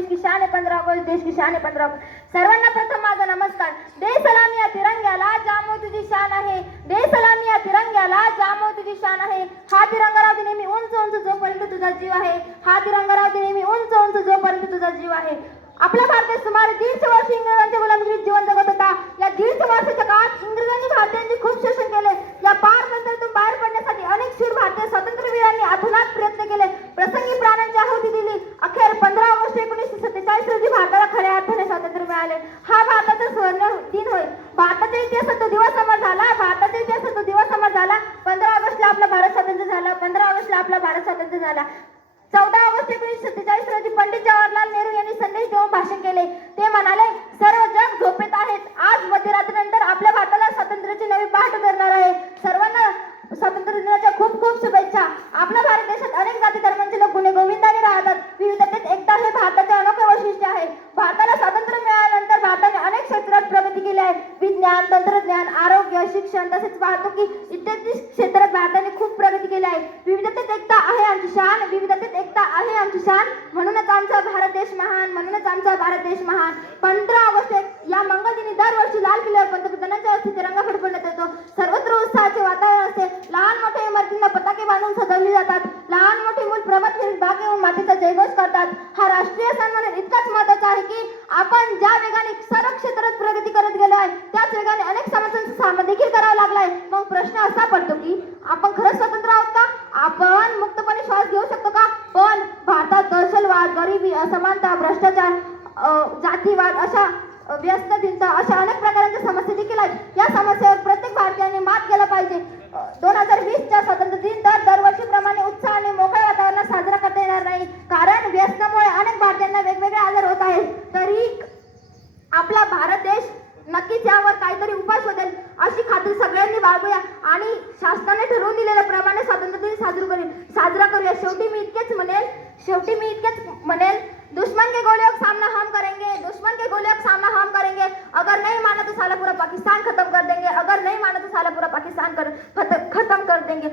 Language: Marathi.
देश की शान आहे पंधरा ऑगस्ट देश की शान आहे पंधरा ऑगस्ट. सर्वांना प्रथम माझा नमस्कार. दे सलामी या तिरंग्याला जामो तुझी शान आहे. दे सलामी या तिरंग्याला जामो तुझी शान आहे. हा तिरंगा राहू नेहमी उंच उंच जोपर्यंत तुझा जीव आहे. हा तिरंगा राहू नेहमी उंच उंच जोपर्यंत तुझा जीव आहे. आपला भारत सुमारे दीडशे वर्ष इंग्रजांच्या गुलामीत जीवन जगत होता. या दीडशे वर्षाच्या काळात इंग्रजांनी भारतीयांची खूप शोषण केले या पार नंतरातून बाहेर पडण्यासाठी अनेक शूर भारतीय स्वातंत्र्यवीरांनी अथोनात प्रयत्न केले प्रसंगी प्राणांची आहुती दिली अखेर पंधरा ऑगस्ट एकोणीसशे सत्तेचाळीस रोजी भारताला खऱ्या अर्थाने स्वातंत्र्य मिळाले हा भारताचा सुवर्ण दिन होय. भारताच्या इतिहासात तो दिवस अमर झाला. भारताच्या इतिहासात तो दिवस अमर झाला. पंधरा ऑगस्टला आपला भारत स्वातंत्र्य झाला. पंधरा ऑगस्टला आपला भारत स्वातंत्र्य झाला. चौदा ऑगस्ट एकोणीसशे सत्तेचाळीस रोजी पंडित जवाहरलाल नेहरू यांनी संदेश देऊन भाषण केले ते म्हणाले सर्व जग झोपेत आहेत आज मध्यरात्रीनंतर आपल्या भारताला स्वातंत्र्याची नवी पहाट करणार आहे सर्वांना स्वातंत्र्य दिनाच्या खूप खूप शुभेच्छा आपल्या भारत देशात अनेक जाती धर्मांचे लोक गुन्हे गोविंदाने राहतात विविधतेत एकता हे भारताचे अनोखे वैशिष्ट्य आहे भारताला स्वातंत्र्य मिळाल्यानंतर भारताने अनेक क्षेत्रात प्रगती केली आहे विज्ञान तंत्रज्ञान आरोग्य शिक्षण तसेच वाहतुकी इत्यादी क्षेत्रात भारताने खूप प्रगती केली आहे. विविधतेत एकता आहे आमची शान. विविधतेत एकता आहे आमची शान. म्हणूनच आमचा भारत देश महान. म्हणूनच आमचा भारत देश महान. पंधरा ऑगस्ट या मंगल दिनी दरवर्षी लाल किल्ल्यावर पंतप्रधानांच्या हस्ते तिरंगा फडफडण्यात येतो. सर्वत्र उत्साहाचे वातावरण असते. लहान मोठ्या इमारतींना पताके बांधून सजवली जातात. लहान मोठे मूल प्रभात फेरीत भाग घेऊन मातीचा जयघोष करतात. हा राष्ट्रीय सण म्हणून इतकाच महत्त्वाचा आहे की आपण ज्या वेगाने सर्व क्षेत्रात प्रगती करत गेलो आहे वेगाने अनेक समस्यांचा सामना देखील करावा लागलाय. मग प्रश्न असा पडतो की आपण खरंच स्वतंत्र आहोत का? आपण मुक्तपणे श्वास घेऊ शकतो का? पण भारतात दहशतवाद गरिबी असमानता भ्रष्टाचार जातीवाद अशा व्यस्त चिंता अशा अनेक प्रकारच्या समस्या देखील आहेत. या समस्येवर प्रत्येक भारतीयाने मात केला पाहिजे. बाळगूया. आणि शासनाने ठरवून दिलेल्या प्रमाणे स्वातंत्र्य दिन साजरा करू साजरा करूया. शेवटी मी इतकेच म्हणेल. शेवटी मी इतकेच म्हणेल. दुश्मन के गोलियों सामना हम करेंगे. दुश्मन के गोलियों सामना हम करेंगे. अगर नहीं माना तो साला पूरा पाकिस्तान खत्म कर देंगे. अगर नहीं माना तो साला पूरा पाकिस्तान कर खत्म कर देंगे.